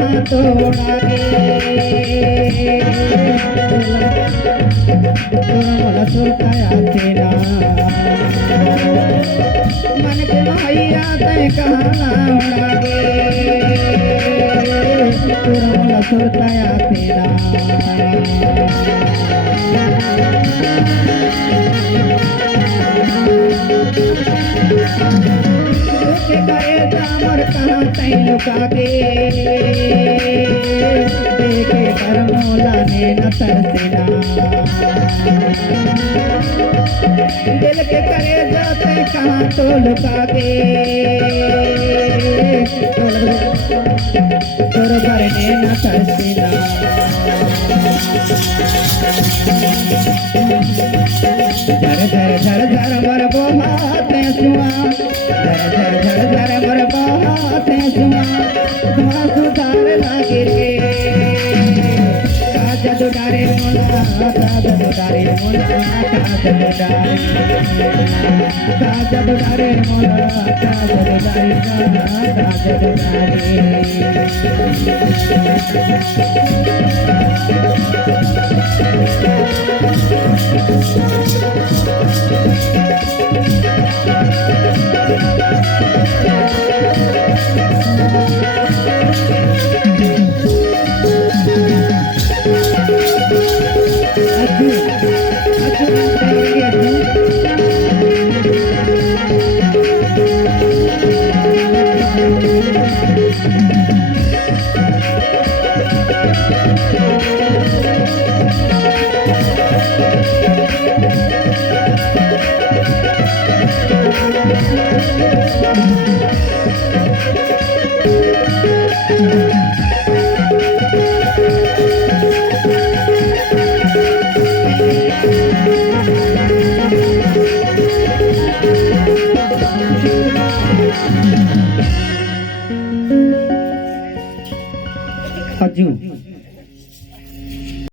कहाँ तोड़ा गे मोला सुरताया तेरा मन के मैया तय कहाँ लाउड़ा गे मोला सुरताया तेरा मोर कहाँ तई लुका गे देखे कर मोला ने न तरसेना दिल के करे जाते कहाँ तो लुका गे तोर घर ने न तरसेना झर झर झर झर मोर बोहाते सुआ झर झर झर झर मोर बोहाते सुआ धुआं सुधार लागे रे जदू डारे मोला जदू डारे मोला जदू डारे मोला जदू डारे जदू डारे